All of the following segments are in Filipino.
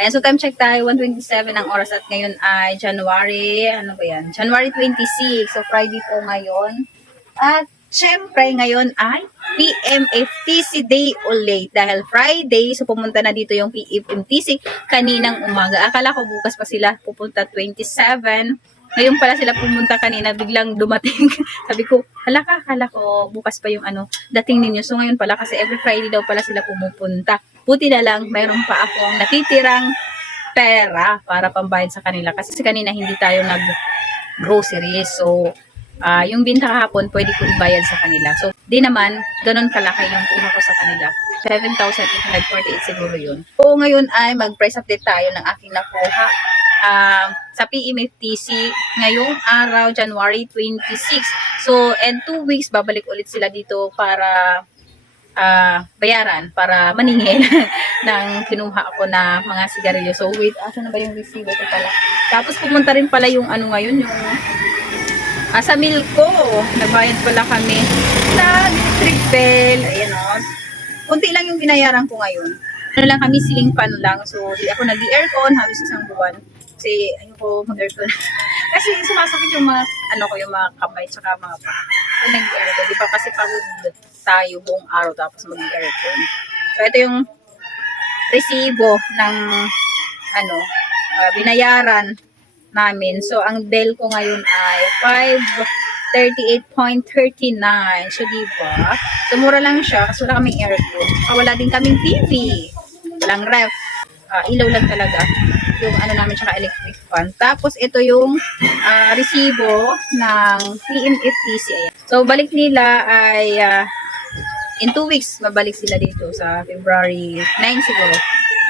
Ayan, so time check tayo, 1:27 ang oras at ngayon ay January, ano ba yan? January 26, so Friday po ngayon. At syempre ngayon ay PMFTC Day ulit dahil Friday, so pumunta na dito yung PMFTC kaninang umaga. Akala ko bukas pa sila pupunta 27. Ngayon pala sila pumunta kanina, biglang dumating. Sabi ko, hala ko bukas pa yung dating ninyo. So ngayon pala kasi every Friday daw pala sila pumupunta. Buti na lang, mayroon pa akong natitirang pera para pambayad sa kanila. Kasi kanina hindi tayo nag-grocery. So, yung binta kahapon, pwede ko ibayad sa kanila. So, di naman, ganun kalaki yung kuha ko sa kanila. 7,848 siguro yun. So, ngayon ay mag-price update tayo ng aking nakuha sa PMFTC ngayong araw, January 26. So, and 2 weeks, babalik ulit sila dito para bayaran, para maningil ng kinuha ako na mga sigarilyo. So, wait, asa na ba yung resibo ko pala? Tapos, pumunta rin pala yung ngayon, yung sa Milko. Nagbayad pala kami ng electric bill. Ayan o. Kunti lang yung binayaran ko ngayon. Ano lang kami, ceiling fan lang. So, di ako nag-aircon halos isang buwan. Kasi, ayoko mag-aircon. Kasi sumasakit yung mga, yung mga kamay tsaka mga pa. So, nag-aircon. Di ba kasi pagod tayo buong araw tapos mag-aircon. So, ito yung resibo ng, binayaran namin. So, ang bill ko ngayon ay 538.39. So, diba? So, mura lang siya kasi wala kaming aircon. Wala din kaming TV. Walang ref. Ilaw lang talaga. Yung namin tsaka electric fan. Tapos, ito yung resibo ng PMFTC. Ayan. So, balik nila ay in 2 weeks, mabalik sila dito sa February 9 siguro.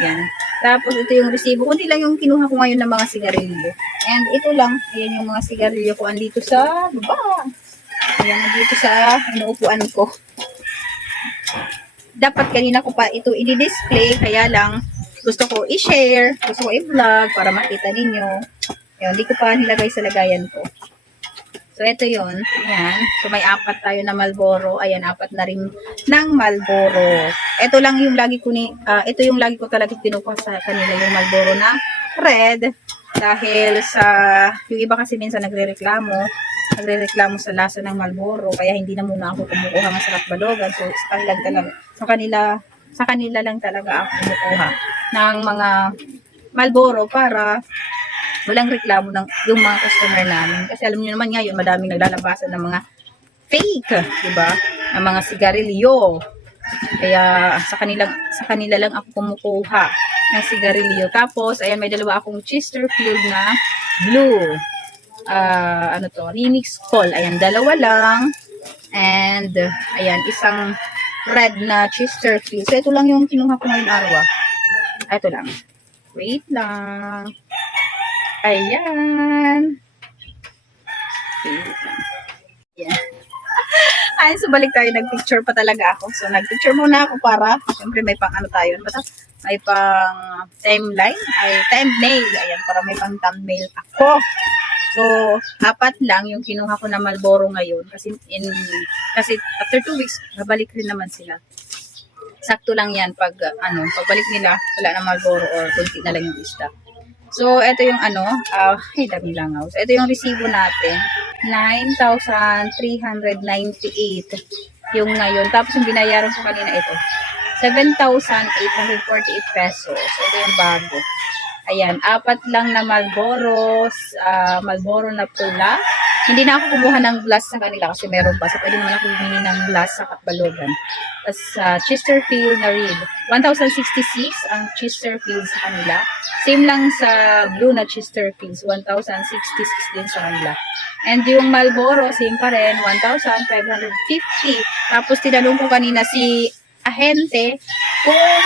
Yan. Tapos, ito yung resibo. Kunti lang yung kinuha ko ngayon ng mga sigarilyo. And ito lang. Ayan yung mga sigarilyo ko. Andito sa baba. Ayan, andito sa inuupuan ko. Dapat kanina ko pa ito i-display. Kaya lang, gusto ko i-share. Gusto ko i-vlog para makita ninyo. Ayan, hindi ko pa nilagay sa lagayan ko. So, ito yun. Ayan. So, may 4 tayo na Marlboro. Ayan, 4 na rin ng Marlboro. Ito lang yung lagi ko ito yung lagi ko talaga kinukuha sa kanila, yung Marlboro na red. Dahil yung iba kasi minsan nagrereklamo sa lasa ng Marlboro. Kaya hindi na muna ako kumukuha ng Sarap Balogan. So, sa kanila lang talaga ako kumukuha ng mga Marlboro para walang reklamo ng yung mga customer namin. Kasi alam niyo naman ngayon, madaming naglalabasan ng mga fake, di ba? Ng mga sigarilyo. Kaya sa kanila lang ako kumukuha ng sigarilyo. Tapos, ayan, may dalawa akong Chesterfield na blue. Remix call. Ayan, dalawa lang. And, ayan, isang red na Chesterfield. So, ito lang yung kinuha ko ngayon araw. Ito lang. Wait lang. Ayan. Okay, wait lang. Ayan. Ay, so balik tayo. Nag-picture pa talaga ako. So, nag-picture muna ako para, syempre may pang tayo. Basta, may pang timeline. Ay, thumbnail. Ayan, para may pang thumbnail ako. So, 4 lang yung kinuha ko na Marlboro ngayon. Kasi after 2 weeks, babalik rin naman sila. Sakto lang yan pagbalik nila, wala na Marlboro or kunti na lang yung stock. So, ito yung dami langaw. So, ito yung resibo natin. 9,398 yung ngayon. Tapos, yung binayaran ko kanina ito. 7,848 pesos. So, ito yung bago. Ayan, 4 lang na Marlboro na pula. Hindi na ako kumuha ng glass sa kanila kasi meron pa. So, pwede naman ako bumili ng glass sa Katbalogan. Tapos, Chesterfield na red. 1,066 ang Chesterfield sa kanila. Same lang sa blue na Chesterfield. 1,066 din sa kanila. And yung Marlboro, same pa rin. 1,550. Tapos, tinanong ko kanina si ahente kung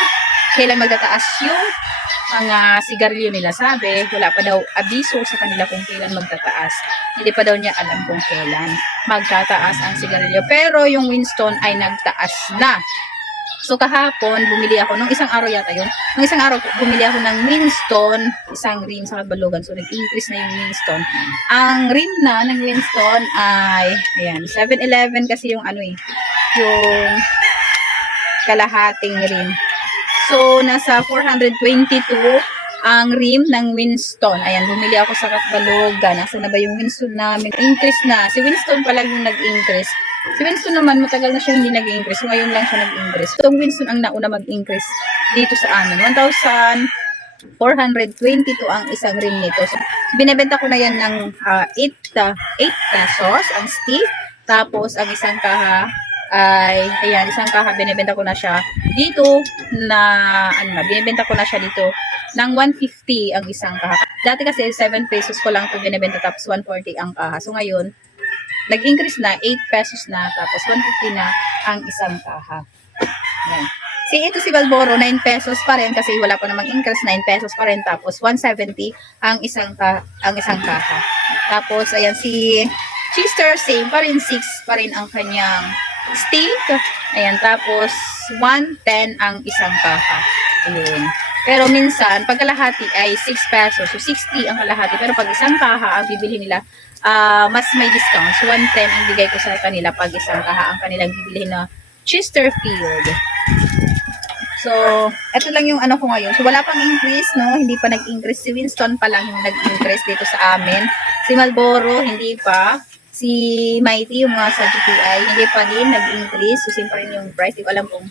kailan magtataas yung mga sigarilyo nila. Sabi, wala pa daw abiso sa kanila kung kailan magtataas. Hindi pa daw niya alam kung kailan magtataas ang sigarilyo. Pero yung Winston ay nagtaas na. So kahapon, bumili ako, nung isang araw yata yun, nung isang araw, bumili ako ng Winston, isang rim sa Katbalogan. So nag-increase na yung Winston. Ang rim na ng Winston ay, ayan, 7-Eleven kasi yung yung kalahating rim. So, nasa 422 ang rim ng Winston. Ayan, bumili ako sa Katbalogan. Nasaan na ba yung Winston namin? Increase na. Si Winston pa lang yung nag-increase. Si Winston naman, matagal na siya hindi nag-increase. Ngayon lang siya nag-increase. Itong Winston ang nauna mag-increase dito sa amin. 1,422 ang isang rim nito. So, binebenta ko na yan ng 8 pesos ang stick. Tapos, ang isang kaha ay, ayan, isang kaha, binibenta ko na siya dito binibenta ko na siya dito ng 150 ang isang kaha. Dati kasi 7 pesos ko lang ito binibenta tapos 140 ang kaha. So ngayon, nag-increase na, 8 pesos na tapos 150 na ang isang kaha. Ayan. Ito si Balboro, 9 pesos pa rin kasi wala pa namang increase, 9 pesos pa rin tapos 170 ang isang kaha. Tapos, ayan, si Chester, same pa rin, 6 pa rin ang kanyang steak. Ayan, tapos 110 ang isang kaha. Ayun. Pero minsan, pag kalahati ay 6 pesos. So, 60 ang kalahati. Pero pag isang kaha, ang bibili nila, mas may discount. So, 110 ang bigay ko sa kanila pag isang kaha ang kanilang bibili na Chesterfield. So, ito lang yung ano ko ngayon. So, wala pang increase, no? Hindi pa nag-increase. Si Winston pa lang yung nag-increase dito sa amin. Si Marlboro, hindi pa. Si Mighty, yung mga sa GTI, hindi pa din nag-increase. So, same pa rin yung price. Di ko alam kung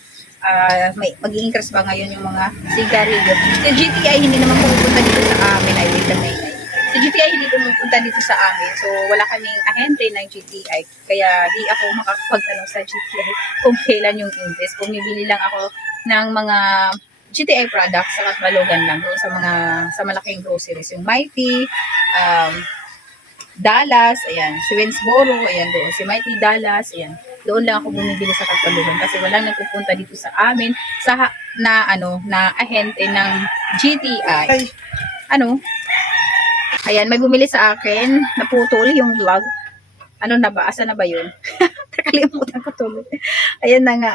mag-i-increase ba ngayon yung mga sigarilyo. Si GTI, hindi naman pumupunta dito sa amin. Ay, wait a minute. Si GTI, hindi pumupunta dito sa amin. So, wala kaming ahente ng GTI. Kaya, di ako makakapagtanong sa GTI kung kailan yung increase. Bumibili lang ako ng mga GTI products sa Katbalogan lang doon sa malaking groceries. Yung Mighty, Dallas, ayan, si Winsboro, ayan doon, si Mighty Dallas, ayan. Doon lang ako bumibili sa Katbalogan kasi walang nagpupunta dito sa amin na ahente ng GTI. Ayan, may bumili sa akin, naputol yung vlog. Ano na ba? Asa na ba yun? Nakalimutan ko tuloy. Ayan na nga.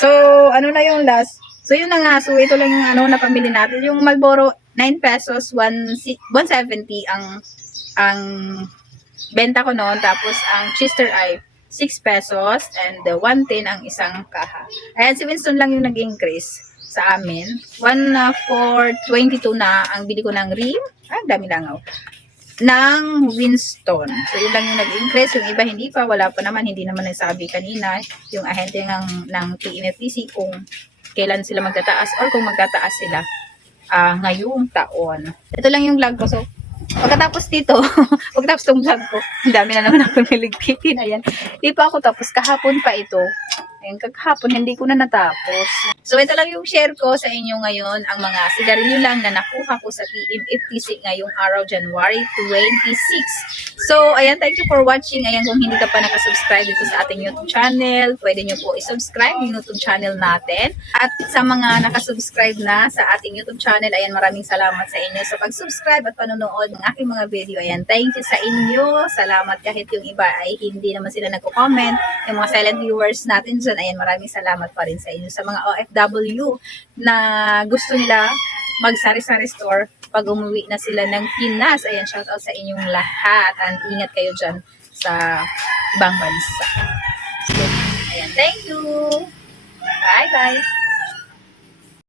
So, ano na yung last? So, yun na nga. So, ito lang yung napamili natin. Yung Marlboro, 9 pesos, 170 ang benta ko noon. Tapos, ang Chester ay 6 pesos and 110 ang isang kaha. Ayan, si Winston lang yung nag-increase sa amin. 1,422 na ang bili ko ng rim. Ang dami langaw. Ng Winston. So, yun lang yung nag-increase. Yung iba hindi pa. Wala pa naman. Hindi naman nagsabi kanina yung ahente ng TNFTC kung kailan sila magtataas or kung magtataas sila ngayong taon. Ito lang yung vlog ko. So, pagkatapos dito, pagkatapos itong vlog ko, ang dami na naman ako niligpitin. Ayan. Di pa ako tapos. Kahapon pa ito. Ayan, kahapon, hindi ko na natapos. So, ito lang yung share ko sa inyo ngayon. Ang mga sigarilyo lang na nakuha ko sa TNFTC ngayong araw, January 26. So, ayan, thank you for watching. Ayan, kung hindi ka pa nakasubscribe dito sa ating YouTube channel, pwede nyo po isubscribe yung YouTube channel natin. At sa mga nakasubscribe na sa ating YouTube channel, ayan, maraming salamat sa inyo sa pag-subscribe at panonood ng aking mga video. Ayan, thank you sa inyo. Salamat kahit yung iba ay hindi naman sila nagko-comment. Yung mga silent viewers natin dyan, ayan, maraming salamat pa rin sa inyo. Sa mga OFW na gusto nila mag-sari-sari store pag umuwi na sila ng Pinas, ayan, shoutout sa inyong lahat. And ingat kayo dyan sa ibang bansa. So, ayan, thank you. Bye-bye.